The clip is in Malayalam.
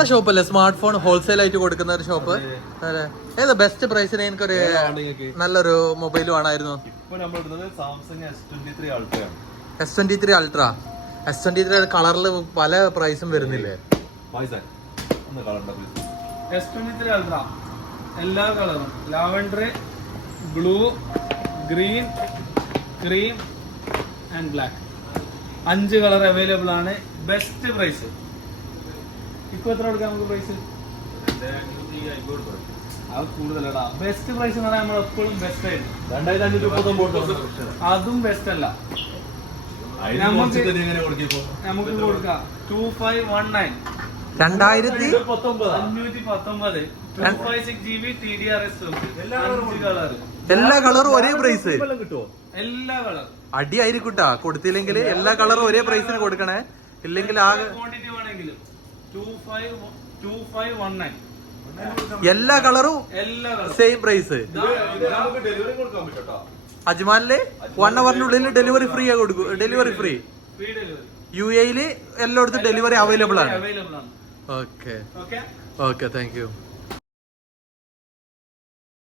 നിങ്ങളെ ഷോപ്പല്ലേ സ്മാർട്ട് ഫോൺ ഹോൾസെയിൽ ആയിട്ട് കൊടുക്കുന്ന ഒരു ഷോപ്പ്? അതെ. ഏതാ ബെസ്റ്റ് പ്രൈസിന് എനിക്കൊരു നല്ലൊരു മൊബൈൽ വേണമായിരുന്നു. S23 Ultra. S23 കളറിൽ പല പ്രൈസും വരുന്നില്ലേ? S23 Ultra എല്ലാ കളറും, lavender, blue, green, cream and black, 5 colour available ആണ്. Best price. ഇപ്പൊ എത്ര കൊടുക്കാം നമുക്ക് പ്രൈസ്? അത് കൂടുതലടാ. ബെസ്റ്റ് പ്രൈസ് എന്ന് പറഞ്ഞാൽ നമ്മൾ എപ്പോഴും ബെസ്റ്റ് ആയിരുന്നു. 2519 അതും ബെസ്റ്റ് അല്ല. നമുക്ക് കൊടുക്കാം 2519 519 256GB TDRS. എല്ലാ കളറും ഒരേ പ്രൈസ്. എല്ലാ കളറും അടിയായിരിക്കൂട്ടാ. കൊടുത്തില്ലെങ്കിൽ എല്ലാ കളറും ഒരേ പ്രൈസിന് കൊടുക്കണേ. ഇല്ലെങ്കിൽ ആകെ ക്വാണ്ടിറ്റി വേണമെങ്കിലും 2519 എല്ലാ കളറും സെയിം പ്രൈസ്. അജ്മാനില് 1 ഹവറിനുള്ളിൽ ഡെലിവറി ഫ്രീ കൊടുക്കും. Delivery free. UAE എല്ലായിടത്തും ഡെലിവറി അവൈലബിൾ ആണ്. Okay, thank you.